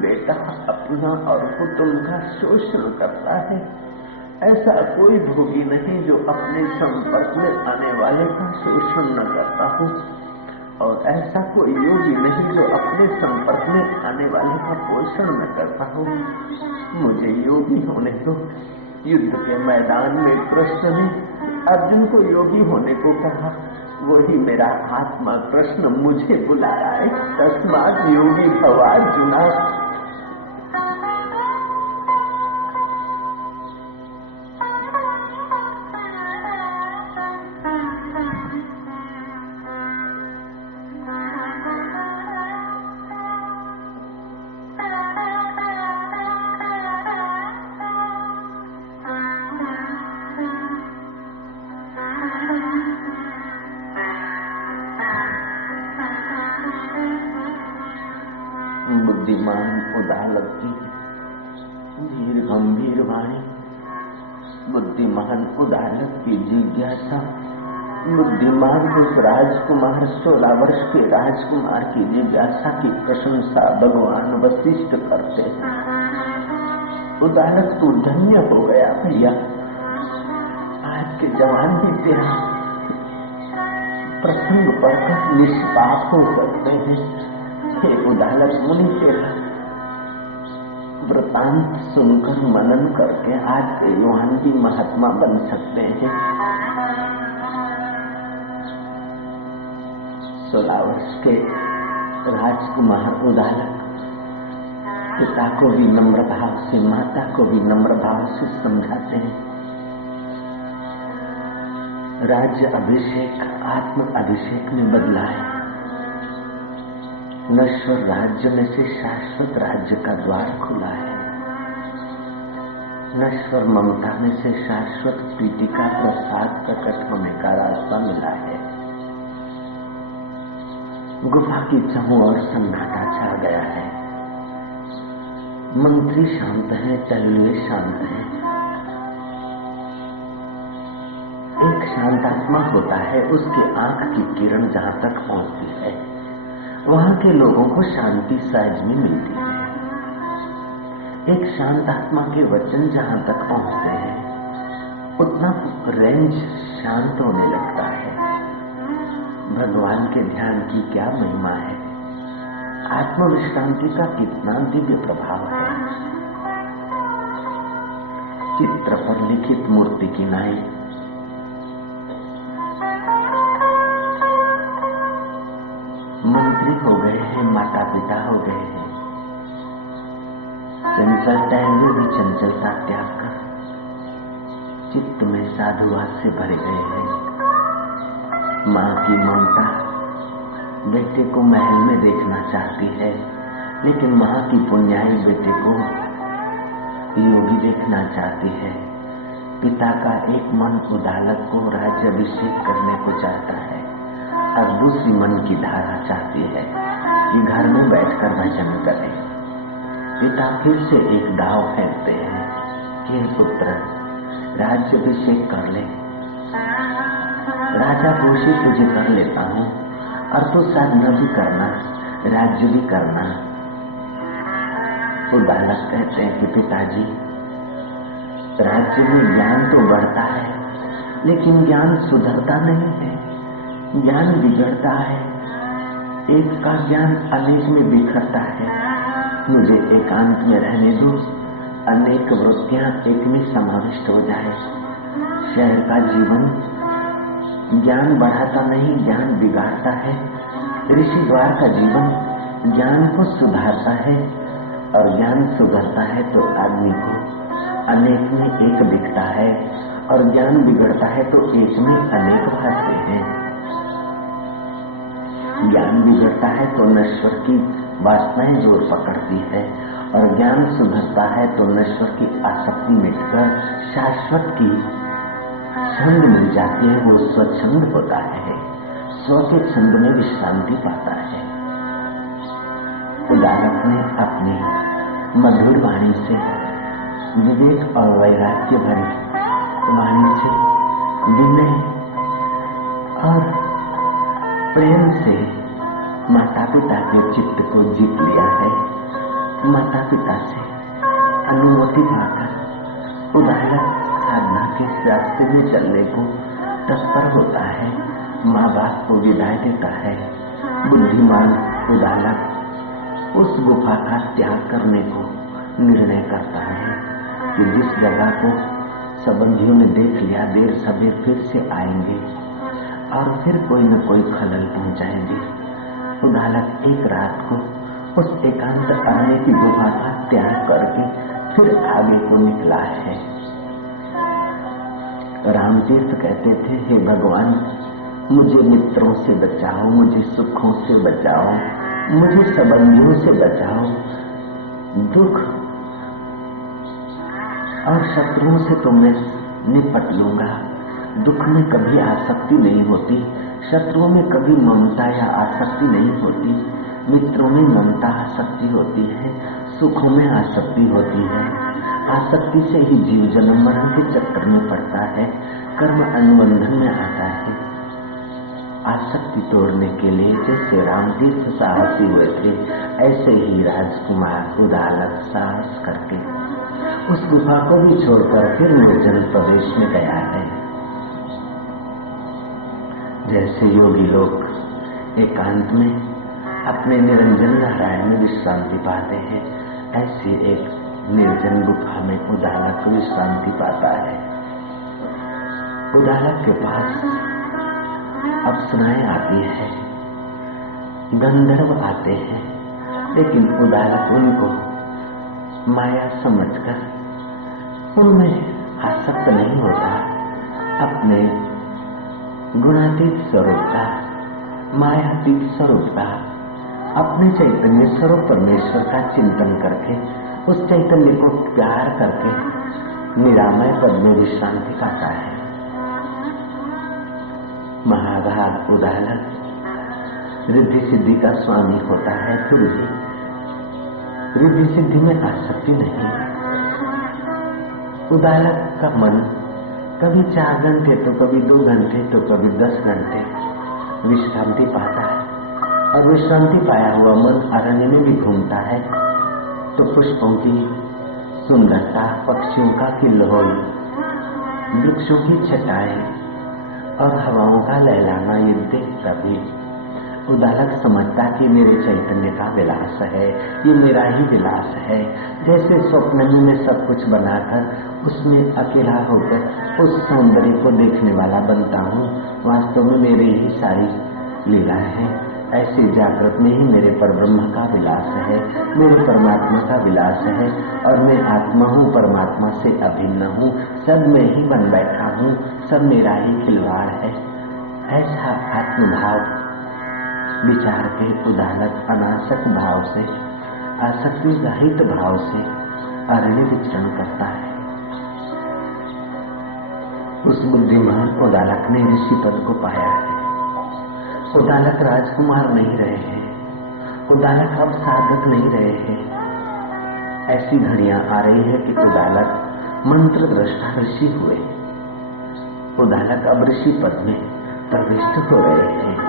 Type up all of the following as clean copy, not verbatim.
बेटा अपना और कुटुंब का शोषण करता है, ऐसा कोई भोगी नहीं जो अपने संपर्क में आने वाले का शोषण न करता हो, और ऐसा कोई योगी नहीं जो अपने संपर्क में आने वाले का पोषण न करता हो। मुझे योगी होने दो। युद्ध के मैदान में कृष्ण ने अर्जुन को योगी होने को कहा, वही मेरा आत्मा कृष्ण मुझे बुला रहा है। तस्मात् योगी भव अर्जुना। बुद्धिमान उदालक की धीर गंभीर वाणी, बुद्धिमान उदालक की जिज्ञासा, बुद्धिमान उस राजकुमार 16 वर्ष के राजकुमार की जिज्ञासा की प्रशंसा भगवान वशिष्ठ करते हैं। उदालक तू धन्य हो गया भैया, आज के जवान भी तेरा प्रसंग पढ़कर निष्पाप हो सकते हैं। हे उदालक मुनि, तेरा वृतांत सुनकर मनन करके आज के युवान भी महात्मा बन सकते हैं। 16 वर्ष के राजकुमार उदालक पिता को भी नम्र भाव से, माता को भी नम्र भाव से समझाते हैं। राज्य अभिषेक आत्म अभिषेक में बदला है। नश्वर राज्य में से शाश्वत राज्य का द्वार खुला है। नश्वर ममता में से शाश्वत प्रीति का प्रसाद प्रकट होने का रास्ता मिला है। गुफा की चहुं ओर सन्नाटा छा गया है। मंत्री शांत है, टहलुए शांत है। एक शांतात्मा होता है, उसकी आंख की किरण जहां तक पहुंचती है वहां के लोगों को शांति सहज में मिलती है। एक शांत आत्मा के वचन जहां तक पहुंचते हैं उतना रेंज शांत होने लगता है। भगवान के ध्यान की क्या महिमा है, आत्मविश्रांति का कितना दिव्य प्रभाव है। चित्र पर लिखित मूर्ति की नाई मंत्री हो गए हैं, माता पिता हो गए हैं। चंचल टहलुए भी चंचलता त्याग कर चित्त में साधुवाद से भरे गए हैं। माँ की ममता बेटे को महल में देखना चाहती है, लेकिन माँ की पुण्याई बेटे को योगी देखना चाहती है। पिता का एक मन उदालक को राज्याभिषेक करने को चाहता है और दूसरी मन की धारा चाहती है कि घर में बैठकर भजन करे। पिता फिर से एक दाव फेंकते हैं कि पुत्र राज्याभिषेक कर ले, राजा घोषित तुझे कर लेता हूँ और तू साधना भी करना, राज्य भी करना। उदालक कहते हैं कि पिताजी, राज्य में ज्ञान तो बढ़ता है लेकिन ज्ञान सुधरता नहीं है, ज्ञान बिगड़ता है। एक का ज्ञान अनेक में बिखरता है। मुझे एकांत में रहने दो, अनेक वृत्तियां एक में समाविष्ट हो जाए। शहर का जीवन ज्ञान बढ़ाता नहीं, ज्ञान बिगाड़ता है। ऋषि द्वार का जीवन ज्ञान को सुधारता है, और ज्ञान सुधरता है तो आदमी को अनेक में एक दिखता है, और ज्ञान बिगड़ता है तो एक में अनेक भासते हैं। ज्ञान बिगड़ता है तो नश्वर की वासनाएं जोर पकड़ती है, और ज्ञान सुधरता है तो नश्वर की आसक्ति मिटकर शाश्वत की छंद मिल जाती है। वो स्वच्छंद होता है, स्व के छंद में विश्रांति पाता है। उदालक ने अपनी मधुर वाणी से, विवेक और वैराग्य भरी वाणी से विनय और प्रेम से माता पिता के चित्त को जीत लिया है। माता पिता से अनुमति पाकर उदालक साधना के रास्ते में चलने को तत्पर होता है। माँ बाप को विदाई देता है। बुद्धिमान उदालक उस गुफा का त्याग करने को निर्णय करता है कि जिस जगह को संबंधियों ने देख लिया, देर सवेर फिर से आएंगे और फिर कोई न कोई खलल पहुंचाएंगे। उदालक एक रात को उस एकांत अरण्य की गुफा का त्याग करके फिर आगे को निकला है। रामतीर्थ कहते थे, हे भगवान, मुझे मित्रों से बचाओ, मुझे सुखों से बचाओ, मुझे संबंधियों से बचाओ। दुख और शत्रुओं से तो मैं निपट लूंगा। दुख में कभी आसक्ति नहीं होती, शत्रुओं में कभी ममता या आसक्ति नहीं होती, मित्रों में ममता आसक्ति होती है, सुखों में आसक्ति होती है। आसक्ति से ही जीव जन्म मरण के चक्कर में पड़ता है, कर्म अनुबंधन में आता है। आसक्ति तोड़ने के लिए जैसे रामतीर्थ साहसी हुए थे, ऐसे ही राजकुमार उदालक साहस करके उस गुफा को भी छोड़कर फिर निर्जन प्रदेश में गया है। जैसे योगी लोग एकांत में अपने निरंजन नारायण में विश्रांति पाते हैं, ऐसे एक निर्जन गुफा में उदालक विश्रांति पाता है। उदालक के पास अप्सराएं आती है, गंधर्व आते हैं, लेकिन उदालक उनको माया समझकर उनमें आसक्त नहीं होता। अपने गुणातीत स्वरूप का, मायातीत स्वरूप का, अपने चैतन्य स्वरूप परमेश्वर का चिंतन करके, उस चैतन्य को प्यार करके निरामय पद में विश्रांति पाता है। महाभाग उदालक रिद्धि सिद्धि का स्वामी होता है, फिर भी रिद्धि सिद्धि में आसक्ति नहीं। उदालक का मन कभी 4 घंटे तो कभी 2 घंटे तो कभी 10 घंटे विश्रांति पाता है, और विश्रांति पाया हुआ मन अरण्य में भी घूमता है तो पुष्पों की सुंदरता, पक्षियों का किल्लोल, वृक्षों की छटाएं और हवाओं का लहलाना ये देखता भी उदालक समझता कि मेरे चैतन्य का विलास है, ये मेरा ही विलास है। जैसे स्वप्न में मैं सब कुछ बनाकर उसमें अकेला होकर उस सौंदर्य को देखने वाला बनता हूँ, वास्तव में मेरी ही सारी लीला है। ऐसे जागृत में ही मेरे परब्रह्म का विलास है, मेरे परमात्मा का विलास है, और मैं आत्मा हूँ, परमात्मा से अभिन्न हूँ, सब मैं ही बन बैठा हूँ, सब मेरा ही खिलवाड़ है। ऐसा आत्मभाव विचार के उदालक अनासक्त भाव से, आसक्ति रहित भाव से अरण्य विचरण करता है। उस बुद्धिमान उदालक ने ऋषि पद को पाया है। उदालक राजकुमार नहीं रहे हैं, उदालक अब साधक नहीं रहे हैं। ऐसी घड़ियां आ रही है कि उदालक मंत्र दृष्टा ऋषि हुए, उदालक अब ऋषि पद में प्रविष्ट हो रहे हैं।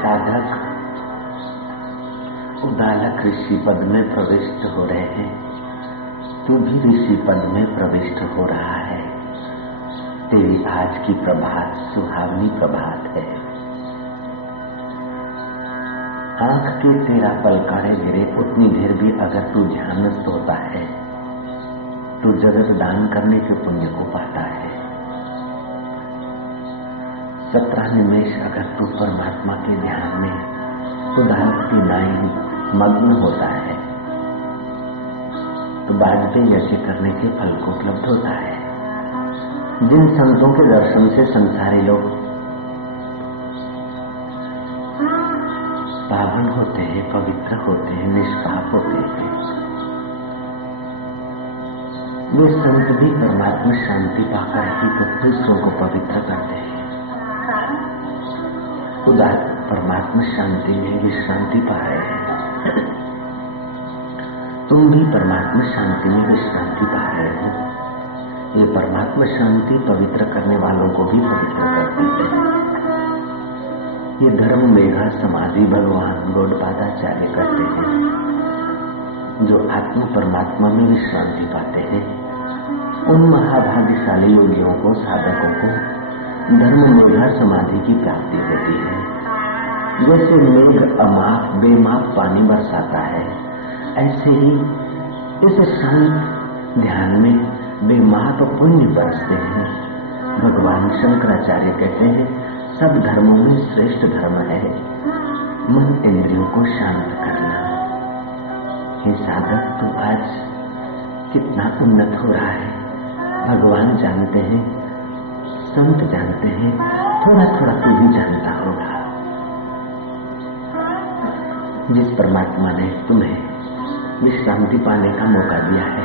साधक उदालक ऋषि पद में प्रविष्ट हो रहे हैं। तू भी ऋषि पद में प्रविष्ट हो रहा है। तेरी आज की प्रभात सुहावनी प्रभात है। आंख के 13 पलकारे गिरे उतनी देर भी अगर तू ध्यानस्थ होता है तो जगत दान करने के पुण्य को पाता है। 17 निमेष अगर तू परमात्मा के ध्यान में उदाहरण की नाई मग्न होता है तो वाजपेयी यज्ञ करने के फल को उपलब्ध होता है। जिन संतों के दर्शन से संसारी लोग पावन होते हैं, पवित्र होते हैं, निष्पाप होते हैं, वे संत भी परमात्मा शांति पाकर ही तो दूसरों को पवित्र करते हैं। उदार परमात्मा शांति में विश्रांति पा रहे हैं। तुम भी परमात्मा शांति में विश्रांति पा रहे हो। ये परमात्मा शांति पवित्र करने वालों को भी पवित्र करती है। ये धर्म मेघा समाधि भगवान गौड़पादाचार्य करते हैं। जो आत्मा परमात्मा में विश्रांति पाते हैं उन महाभाग्यशाली योगियों को, साधकों को धर्म मेघा समाधि की प्राप्ति होती है। जैसे मेघ अमाप बेमाप पानी बरसाता है, ऐसे ही इस शांत ध्यान में बेमाप पुण्य बरसते हैं। भगवान शंकराचार्य कहते हैं सब धर्मों में श्रेष्ठ धर्म है मन इंद्रियों को शांत करना। हे साधक, तू आज कितना उन्नत हो रहा है भगवान जानते हैं, संत जानते हैं, थोड़ा थोड़ा तू भी जानता होगा। जिस परमात्मा ने तुम्हें विश्रांति पाने का मौका दिया है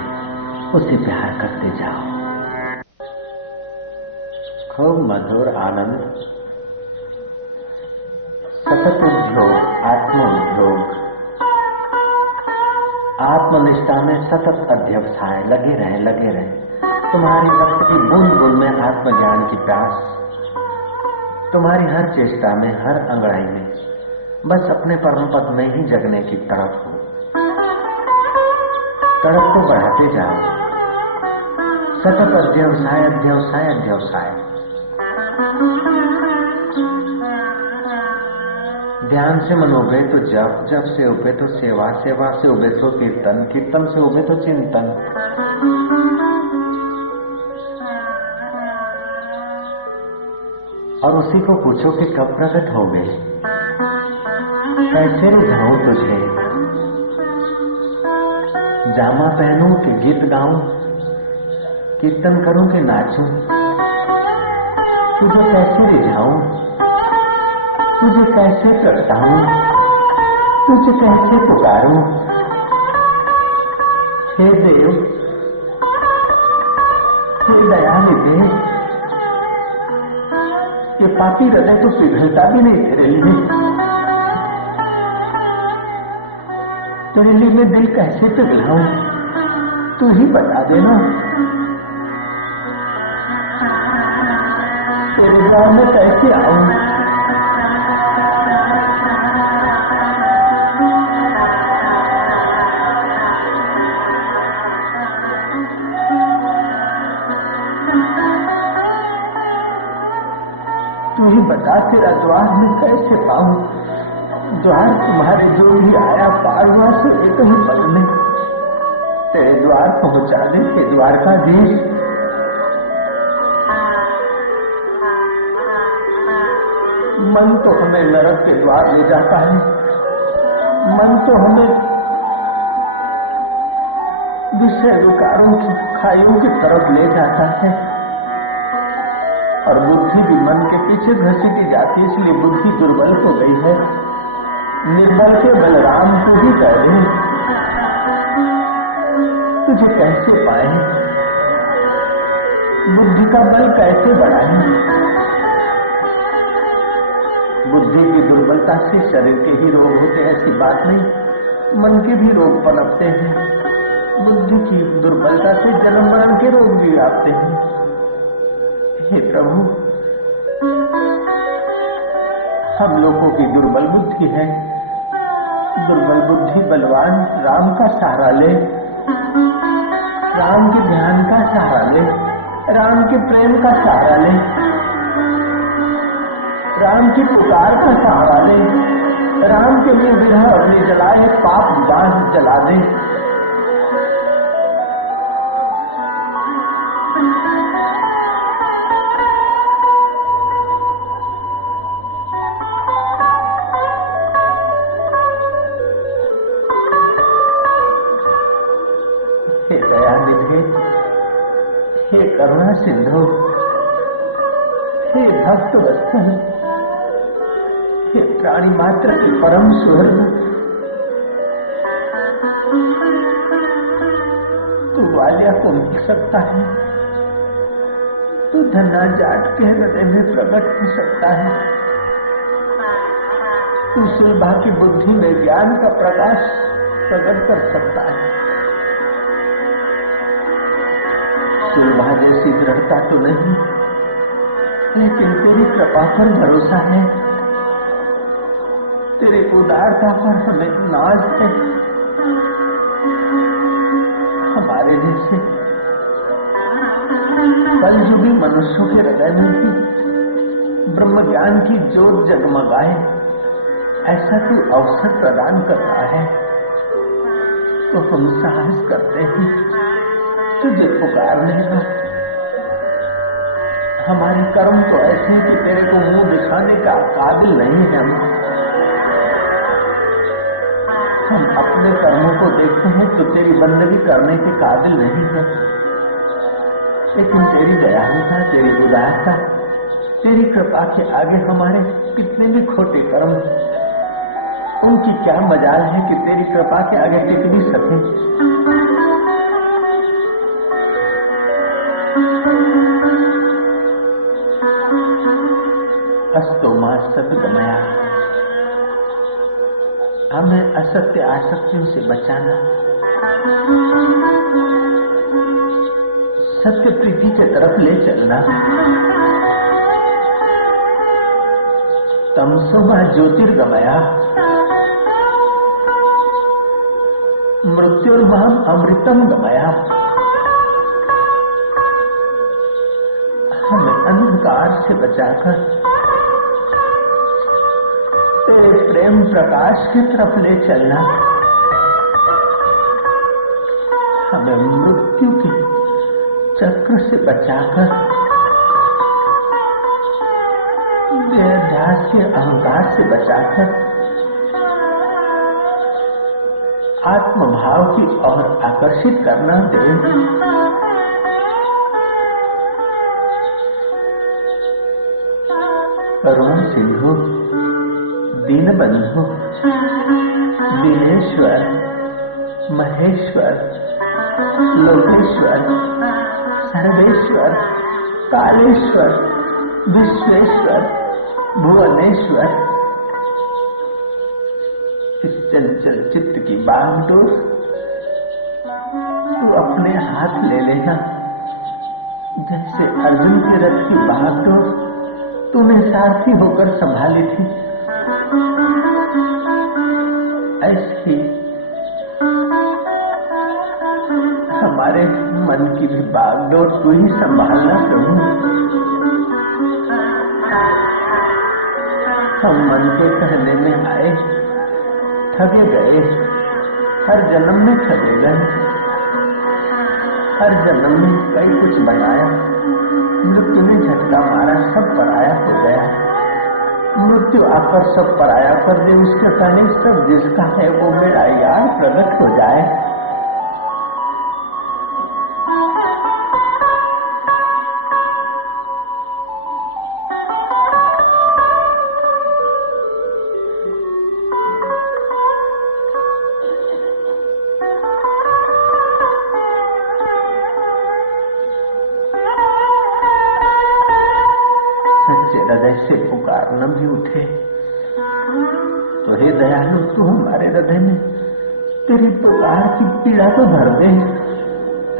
उससे प्यार करते जाओ। खूब मधुर आनंद, सतत उद्योग, आत्मोद्योग, आत्मनिष्ठा में सतत अध्यवसाय लगे रहे। तुम्हारी रक्त की बूंद बूंद में आत्मज्ञान की प्यास, तुम्हारी हर चेष्टा में, हर अंगड़ाई में बस अपने परम पद में ही जगने की तड़प हो। तड़प को बढ़ाते जाओ। सतत अध्यवसाय, अध्यवसाय, अध्यवसाय। ध्यान से मन उभे तो जप, जप से उभे तो सेवा, सेवा से उभे तो कीर्तन, कीर्तन से उभे तो चिंतन। और उसी को पूछो कि कब प्रकट हो गए, कैसे रिझाऊं तुझे, जामा पहनूं कि गीत गाऊं, कीर्तन करूं कि नाचूं, तुझे कैसे रिझाऊं, तुझे कैसे प्रगटाऊं, तुझे कैसे पुकारूं। हे देव, हे दयानिधि, ये पापी हृदय तो पिघलता भी नहीं तेरे लिए। तेरे लिए मैं दिल कैसे पिघलाऊं, तू ही बता देना। तेरे द्वार में कैसे आऊं, तू ही बता। तेरा द्वार में कैसे पाऊं, द्वार तुम्हारे जो भी आया पार हुआ से एक ही पल में तेरे द्वार पहुंचाने के द्वारकाधीश। मन तो हमें नरक के द्वार ले जाता है, मन तो हमें विषय विकारों की खाइयों की तरफ ले जाता है और बुद्धि भी मन के पीछे घसीटी जाती है, इसलिए बुद्धि दुर्बल हो गई है। निर्बल के बलराम को भी कहे तुझे कैसे पाए, बुद्धि का बल कैसे बढ़ाए। बुद्धि की दुर्बलता से शरीर के ही रोग होते हैं ऐसी बात नहीं, मन के भी रोग पनपते हैं। बुद्धि की दुर्बलता से जन्म मरण के रोग भी आते हैं। हे प्रभु, हम लोगों की दुर्बल बुद्धि है, दुर्बल बुद्धि बलवान राम का सहारा ले। ले, राम के प्रेम का सहारा ले, राम की पुकार का सहारा ले, राम के लिए विरह अग्नि जलाए, पाप बांध जला दे। हे दयानिधे, हे करुणा सिंधु, हे भक्त वत्सल, हे प्राणी मात्र के परम स्वर्ग, तू वालिया को मिल सकता है, तू धन्ना जाट के हृदय में प्रकट हो सकता है, तू सुलभा की बुद्धि में ज्ञान का प्रकाश प्रकट कर सकता है। सुलभा जैसी दृढ़ता तो नहीं, लेकिन तेरी कृपा पर भरोसा है, तेरे उदारता पर हमें नाज है। हमारे जैसे कलयुगी मनुष्यों के हृदय में भी ब्रह्म ज्ञान की ज्योत जगमगाए, ऐसा तू अवसर प्रदान कर रहा है, तो हम साहस करते हैं तुझे पुकारने का। हमारे कर्म तो ऐसे हैं कि तेरे को मुंह दिखाने का काबिल नहीं है। हम अपने कर्मों को देखते हैं तो तेरी बंदगी करने के काबिल नहीं है, लेकिन तेरी दयालुता, तेरी उदारता, तेरी कृपा के आगे हमारे कितने भी खोटे कर्म, उनकी क्या मजाल है कि तेरी कृपा के आगे टिक भी सके। अस्तो मां सतगमया, हमें असत्य आसक्तियों से बचाना, सत्य प्रीति के तरफ ले चलना। तमसोमा ज्योतिर्गमया, मृत्युर्माम अमृतम गमया, हमें अंधकार से बचाकर तेरे प्रेम प्रकाश की तरफ ले चलना। हमें मृत्यु के चक्र से बचाकर देहध्यास के अहंकार से बचाकर आत्मभाव की ओर आकर्षित करना दे। करुण सिंधु, दीनबंधु, दिनेश्वर, महेश्वर, लोकेश्वर, सर्वेश्वर, कालेश्वर, विश्वेश्वर, भुवनेश्वर, इस चंचल चित्त की बागडोर तू अपने हाथ ले लेना। जैसे अर्जुन के रथ की बागडोर तूने सारथी होकर संभाली थी, ऐसी हमारे मन की भी बागडोर तू ही संभालना प्रभु। हम मन के कहने में आए, ठगे गए, हर जन्म में ठगे गए, हर जन्म में कई कुछ बनाया, मृत्यु ने झटका मारा, सब पराया हो गया। मृत्यु आकर सब पराया कर दे, उसके कहने सब जिसका है वो मेरा यार प्रकट हो जाए। हृदय से पुकार न भी उठे तो हे दयालु, तू हमारे हृदय में तेरी पुकार की पीड़ा तो भर दे।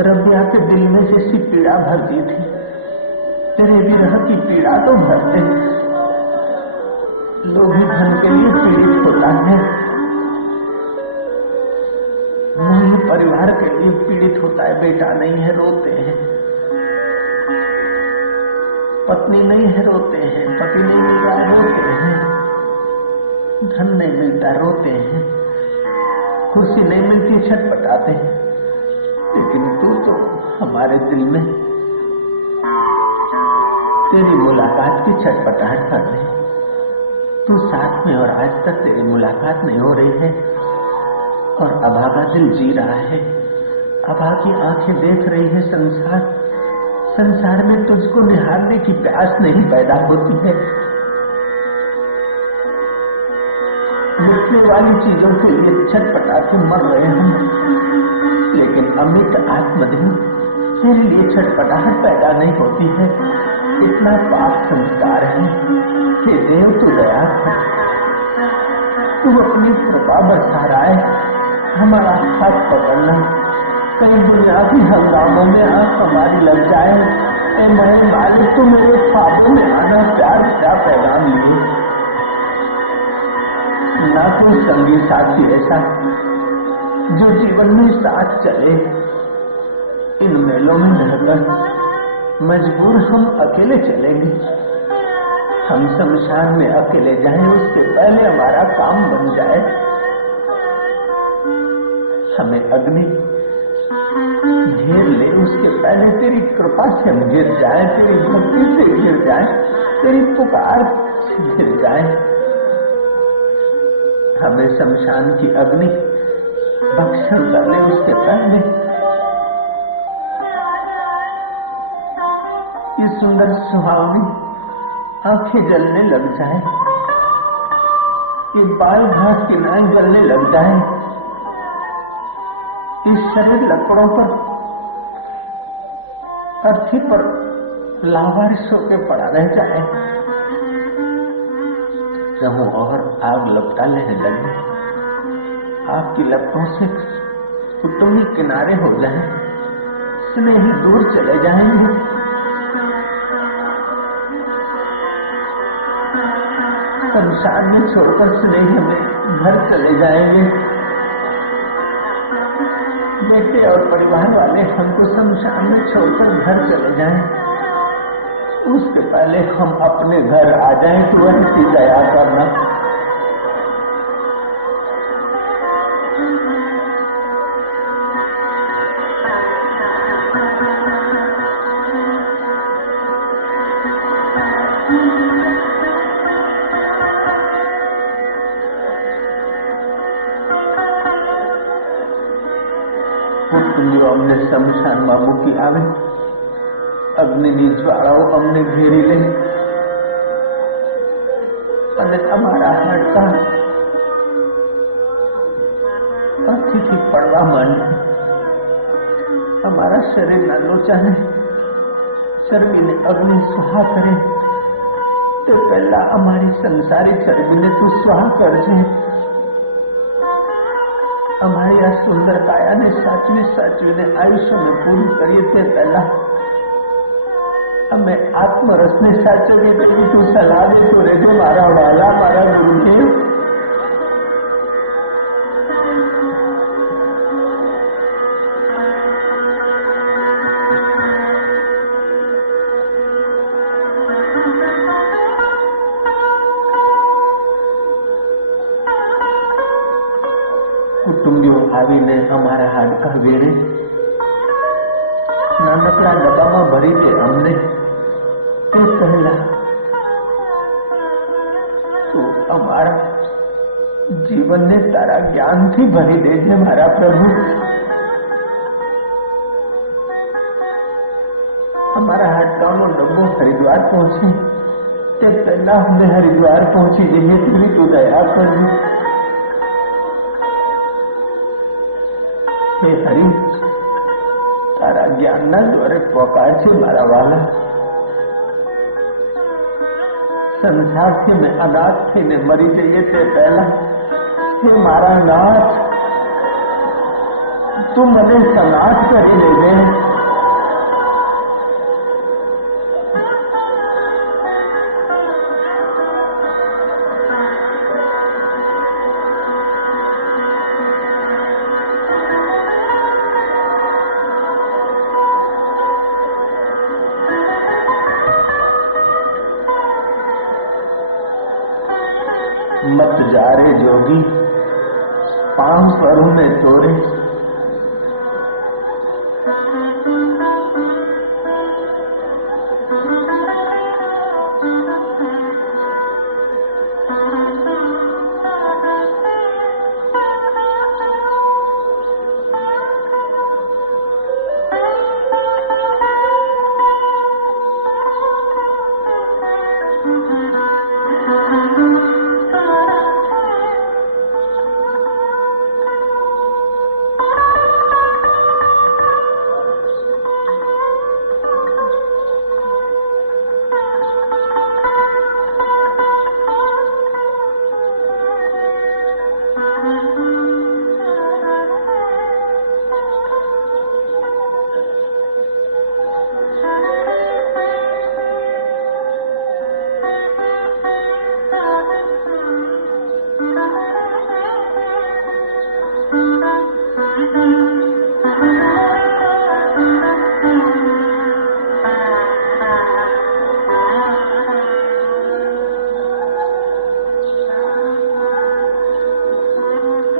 रबिया के दिल में जैसी पीड़ा भर दी थी, तेरे विरह की पीड़ा तो भर दे। लोभी धन के लिए पीड़ित होता है, मूल्य परिवार के लिए पीड़ित होता है, बेटा नहीं है रोते हैं। पत्नी नहीं है रोते हैं, पति नहीं मिल रहा है रोते हैं, धन नहीं मिलता रोते हैं, खुशी नहीं मिलती छटपटाते हैं। लेकिन तू तो हमारे दिल में तेरी मुलाकात की छटपटाहट कर रही, तू साथ में और आज तक तेरी मुलाकात नहीं हो रही है और अभागा दिल जी रहा है, अभागी आंखें देख रही है संसार में तुझको निहारने की प्यास नहीं पैदा होती है। मिटने वाली चीजों के लिए छटपटा के मर रहे हम, लेकिन अमित आत्मधन तेरे लिए छटपटाहट पैदा नहीं होती है। इतना पाप संस्कार है। हे देव तू दया कर, तू अपनी कृपा बरसा रहा है, हमारा हाथ पकड़ना, कहीं दुनिया की हंगामों में आंख हमारी लग जाए। ए मैं मालिक तू मेरे ख्वाबों में आना, प्यार का पैगाम लिए। ना कोई संगी साथी ऐसा जो जीवन में साथ चले, इन मेलों में रहकर मजबूर हम अकेले चलेंगे। हम शमशान में अकेले जाएं, उसके पहले हमारा काम बन जाए। हमें अग्नि घेर ले, उसके पहले तेरी कृपा से हम गिर जाए, तेरी भक्ति से गिर जाए, तेरी पुकार से गिर जाए। हमें शमशान की अग्नि भक्षण कर ले, उसके पहले ये सुंदर सुहावनी आंखें जलने लग जाए, ये बाल घास की नाक जलने लग जाए, इस शरीर लकड़ों पर अर्थी पर लावारिस होकर पड़ा रह जाए, रहूं और आग लपटा लेने लगे। आग की लपटों से कुटुंबी किनारे हो जाए, स्नेही दूर चले जाएंगे। शमशान में छोड़कर स्नेही हमें घर चले जाएंगे। बेटे और परिवार वाले हमको शमशान में छोड़कर घर चले जाएं, उसके पहले हम अपने घर आ जाएं। तो ऐसी दया करना। અમને શમશાન માં મૂકી આવે, અગ્નિની જ્વાળાઓ અમને ઘેરી લે અને તમારા હાડકા અર્થીથી પડવા માંડે, અમારા શરીરના લોચાને ચરબીને અગ્નિ સ્વાહા કરે તે પહેલા અમારી સંસારી ચરબીને તું સ્વાહા કરજે। हमारी आ सुंदर काया ने साचवी ने आयुष्य में पूरी करिए थे पहला हमें आत्मरस ने साचवी तेरी तू सलाह दे तो रे मारा वाला मारा गुरुदेव। कुटुंबियों आवीने हमारा हाडका वेड़े नानकड़ा डब्बामां भरी दे अमने ते पहला तो हमारा जीवन ने तारा ज्ञान थी भरी देजे मारा प्रभु। हमारा हाडकाओं डब्बो हरिद्वार पहुंचे ते पहला हमने हरिद्वार पहुंची जैसे तेरी तू दया करनी। हे हरि तारा ज्ञान ना द्वारे पकार छे मारा वाला। संसार से मैं अनाथ थी ने मरी जाइए ते पहला हे मारा नाथ तू मने सनाथ करी ले दे। जा रे जोगी, पांव परू में तोरे।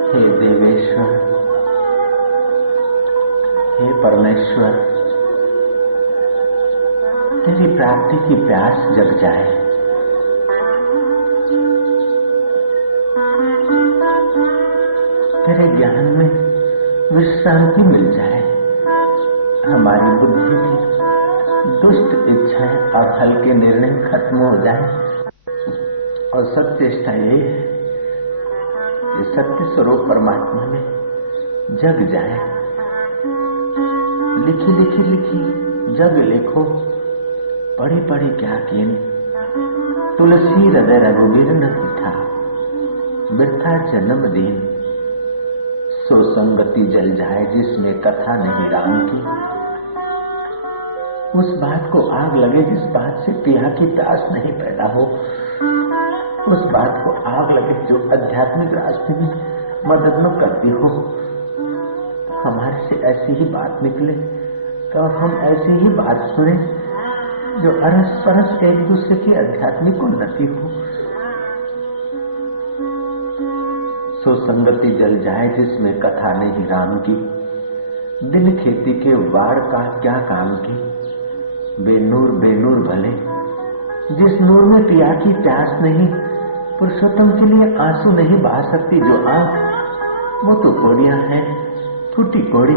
हे देवेश्वर, हे परमेश्वर, तेरी प्राप्ति की प्यास जग जाए। तेरे ज्ञान में विश्रांति मिल जाए। हमारी बुद्धि की दुष्ट इच्छाएं और हल्के निर्णय खत्म हो जाए और सत्यनिष्ठा ये है कि सत्य स्वरूप परमात्मा में जग जाए। लिखी लिखी लिखी जग लिखो, पढ़ी पढ़ी क्या कीन। तुलसी हृदय रघुबीर न दिठा, बिरथा जन्मदिन। सो संगति जल जाए जिसमें कथा नहीं राम की। उस बात को आग लगे जिस बात से पिया की प्यास नहीं पैदा हो। उस बात को आग लगे जो आध्यात्मिक रास्ते में मदद न करती हो। हमारे से ऐसी ही बात निकले तो हम ऐसी ही बात सुने जो अरस परस एक दूसरे की आध्यात्मिक उन्नति हो। सो संगति जल जाए जिसमें कथा नहीं राम की। दिन खेती के वाड़ का क्या काम की। बेनूर भले, जिस नूर में पिया की प्यास नहीं। पुरुषोत्तम के लिए आंसू नहीं बहा सकती जो आंख, वो तो कोड़ियां हैं, फूटी कोड़ी।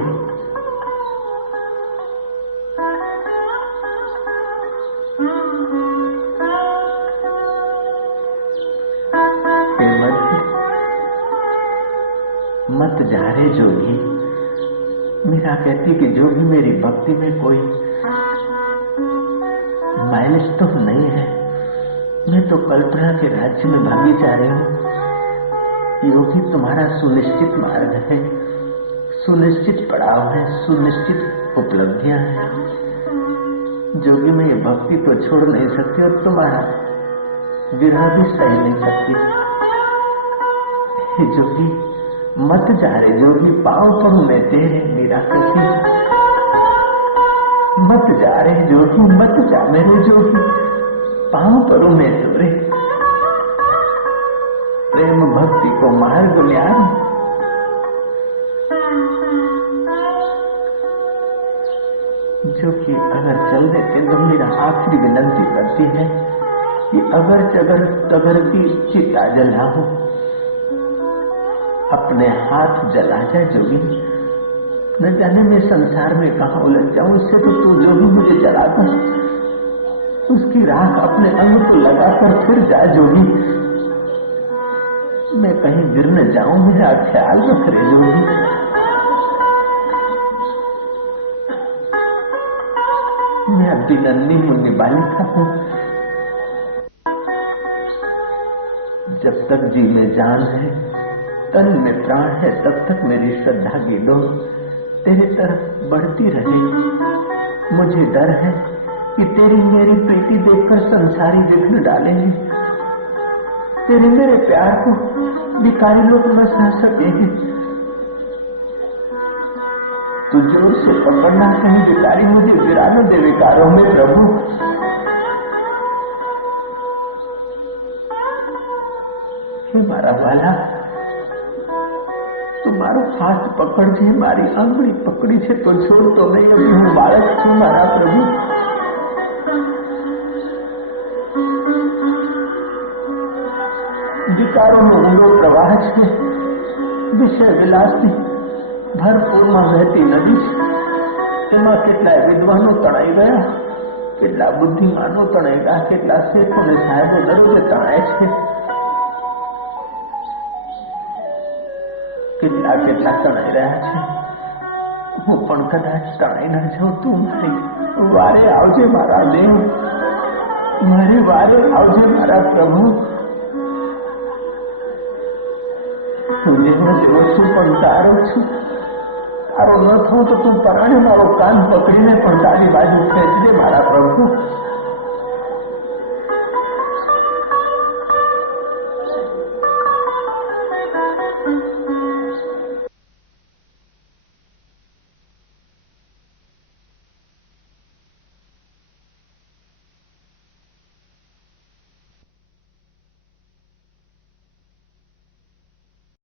मत जा रे जोगी। मीरा कहती कि जोगी मेरी भक्ति में कोई माइल्स तो नहीं है। मैं तो कल्पना के राज्य में भागी जा रही हूँ। योगी तुम्हारा सुनिश्चित मार्ग है, सुनिश्चित पड़ाव है, सुनिश्चित उपलब्धियां हैं। जोगी में ये भक्ति तो छोड़ नहीं सकती और तुम्हारा विरह भी सह नहीं सकती। हे जोगी मत जा रे जोगी, पांव पड़ू मैं तेरे। मीरा कहती मत जा रे जोगी, मत जा मेरे जोगी, पांव पड़ू मैं तेरे। प्रेम भक्ति को मार्ग न्याय। जो कि अगर चल देते तो मेरा आखिरी विनंती करती है कि अगर जगर तगर की चिता जला हो, अपने हाथ जला जाए जोगी। न जाने मैं संसार में कहाँ उलझ जाऊं, इससे तो तू जो भी मुझे जला कर उसकी राख अपने अंग को लगाकर फिर जा जोगी। मैं कहीं गिर न जाऊं, मेरा ख्याल रख रे जोगी। मैं अभी नन्ही मुन्नी बालिका हूं। जब तक जी में जान है, तन में प्राण है, तब तक मेरी श्रद्धा की डोर तेरी तरफ बढ़ती रहे। मुझे डर है कि तेरी मेरी प्रीति देखकर संसारी विघ्न डालेंगे। तेरे मेरे प्यार को भिखारी लोग न सह सकेंगे। तू जोर से पकड़ना, कहीं भिखारी मुझे गिरा न दे विकारों में प्रभु। એ મારા વાલા, તું મારો હાથ પકડજે, મારી આંગળી પકડી છે તો છોડતો નહીં. હજી હું બાળક છું મારા પ્રભુ. વિકારોનો ઊંડો પ્રવાહ છે, વિષય વિલાસની ભરપૂરમાં વહેતી નદી છે. એમાં કેટલાય વિદ્વાનો તણાઈ ગયા, કેટલા બુદ્ધિમાનો તણાઈ ગયા, કેટલા શેઠો અને સાહેબો દરરોજે તણાય છે, કેટલા કેટલા તણાઈ રહ્યા છે. હું પણ કદાચ તણાઈ ના જાઉં. તું મારી વારે આવજે મારા દેવ, મારી વારે આવજે મારા પ્રભુ. હું જેવો જેવો છું પણ તારો છું. તારો ન થવું તો તું પરાણે મારો કાન પકડીને પણ તારી બાજુ ખેંચજે મારા પ્રભુ.